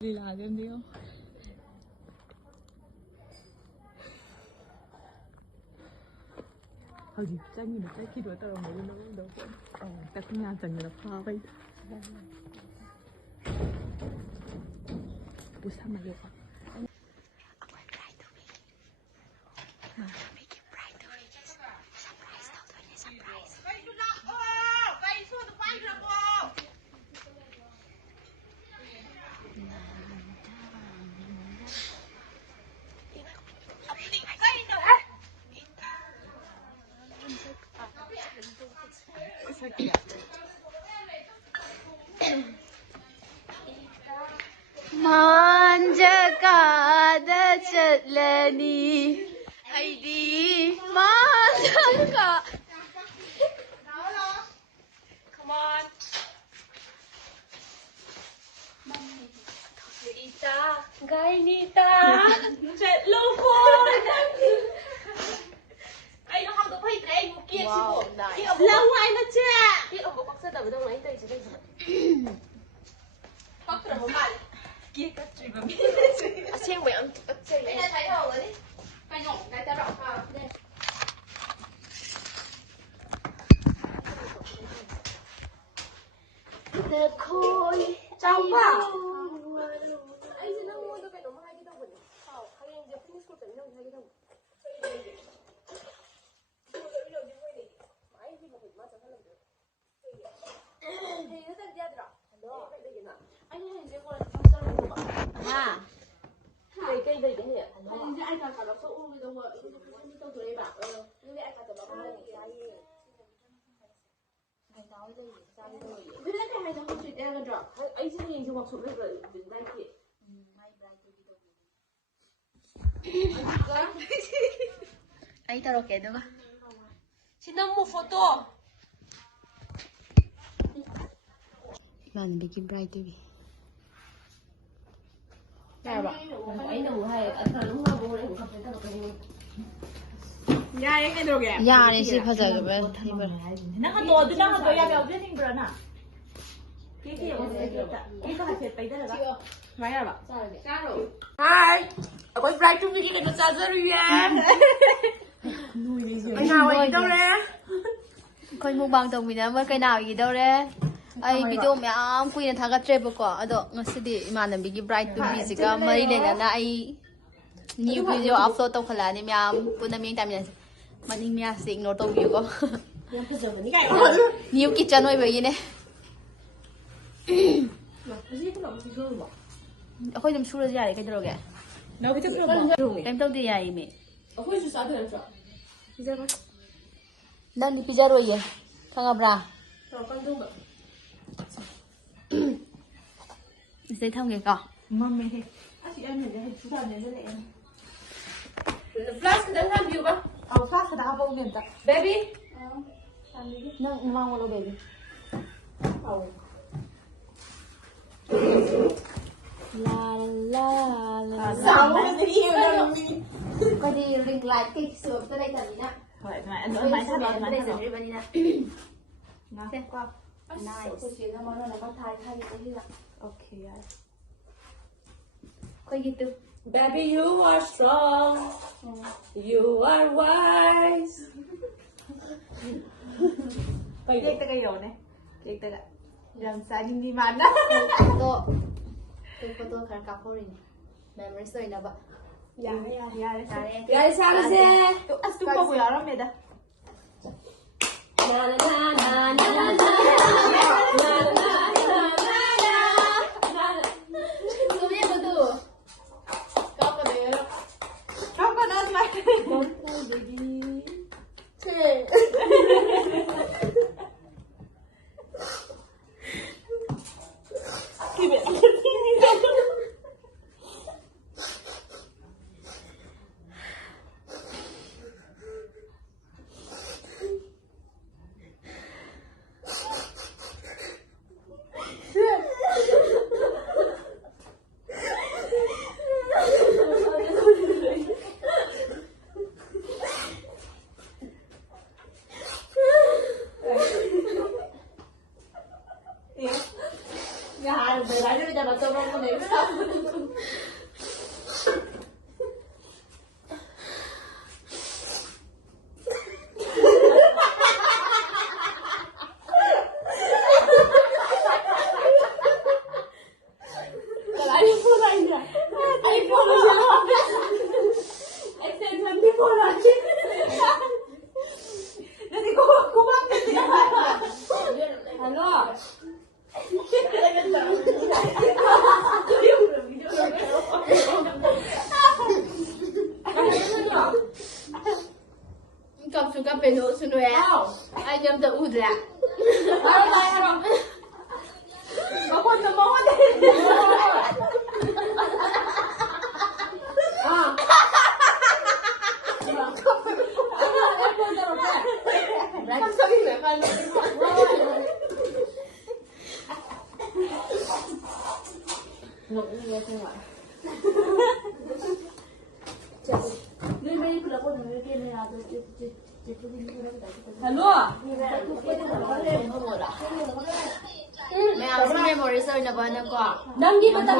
라는데요. hꯧji Trang được cái khi đuổi tao mới nó đâu ta không làm chẳng là pha vậy. Bữa sáng mà được không? 만져가다 젖라니 아이디 만져가. Come on. Nita, gái Nita. Chết luôn rồi. Anh nó không được phải để anh một kia chứ bộ. Lâu ai nó chưa? Cái ông có bóc ra đầu đâu lấy đây chứ đây gì? Bóc ra một bài. Kia cắt chùi vào miếng. Xem mày ăn cắt chùi. Đây thấy đâu rồi đi. Phải nhổ cái ta rộng vào. Đây. Từ khôi trong vào. Anh sẽ nâng mua cho cái nó hai cái đâu vậy? Hay anh giờ finish của cái hai cái đâu? Cây đây cái gì ạ? Anh là cả nó sâu người đâu mà không đâu tụi em bảo nhưng anh cả tụi nó hay anh nói đây sao rồi? Thế cái hai trong chuyện em rồi. Anh sẽ nhìn cho mặc sụp rồi đừng đây kìa. Mai bright tôi đi đâu? Anh tao kể được không? Xin nắm một photo. Làm bị kim bright tôi đi. Dạ bà. Ấy đủ hay ăn thở đúng không? Bố đấy cũng không thấy tao cái 야, 얘 들어게. 야, 네 실패자 그러면 이걸. 나가 너 야, 어디 생 그러나? 이게 이거 같이 빼 이대로가. 많이 봐. 짜로. Hi. Quay fly chung với cái cha rất là anh nào ở đâu đấy? 거의 먹방 동이나 뭐 그날 이더래. 아이 비디오 몇 꾸이는 다 같이 해볼거. 아도 ngasi디 이만한비기 브라이트 비지가 머리 내려나 아이 new video upload tàu khởi là bữa nay mình tạm nhận mình mình sẽ ignore tàu view có new kitchen rồi vậy nè khôi làm sure ra cái đâu kìa nó cái thức rồi em tàu đi ai mẹ khôi chú sao thế làm sao đang đi pizza rồi vậy thằng abra rồi con đúng rồi sẽ thông cái cỏ mẹ chị em nhìn chú làm này rất là em flash đang làm view ba flash đã bao nhiêu ta baby nang mau lo baby la la la sao cái gì đâu có đi ring light kích sửa tới đây tầm nè vậy mà anh nói sao đó mà đây sửa đi bên nè xem qua nice tôi chỉ là món là món Thái cái gì là okay có gì tu baby you are strong you are wise bây giờ cái gì này cái làm sao đi mà đó tôi photo khá cặp thôi memory story nào vậy ya sao thế tu có buổi đó mẹ đó na na na na na na Cầm xuống các bên nữa xuống rồi anh em tự út ra có con cho bố đi Hello. mẹ áo xin memory rồi nè bạn em có Đang đi mà tao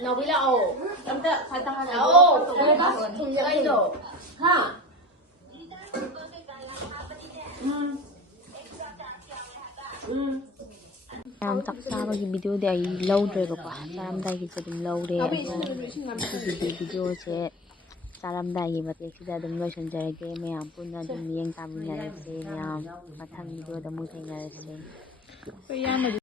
nó bị lão Em tự phải tao là lão thùng nhựa anh đổ ha. ꯌꯥꯝ ꯆꯥꯛ ꯆꯥꯕꯒꯤ ꯚꯤꯗꯤꯑꯣꯗꯤ ꯑꯩ ꯂꯧꯗ꯭ꯔꯦꯕꯀꯣ ꯆꯥꯔꯝꯗꯥꯏꯒꯤꯁꯨ ꯑꯗꯨꯝ ꯂꯧꯔꯦ ꯑꯗꯣ ꯁꯤꯒꯤꯗꯤ ꯚꯤꯗꯤꯑꯣꯁꯦ ꯆꯥꯔꯝꯗꯥꯏꯒꯤ ꯃꯇꯦꯛꯁꯤꯗ ꯑꯗꯨꯝ ꯂꯣꯏꯁꯤꯟꯖꯔꯒꯦ ꯃꯌꯥꯝ ꯄꯨꯟꯅ ꯑꯗꯨꯝ ꯃꯤꯠꯌꯦꯡ ꯇꯥꯃꯤꯟꯅꯔꯁꯦ ꯃꯌꯥꯝ ꯃꯊꯪ ꯚꯤꯗꯤꯑꯣꯗ ꯑꯃꯨꯛ ꯊꯦꯡꯅꯔꯁꯦ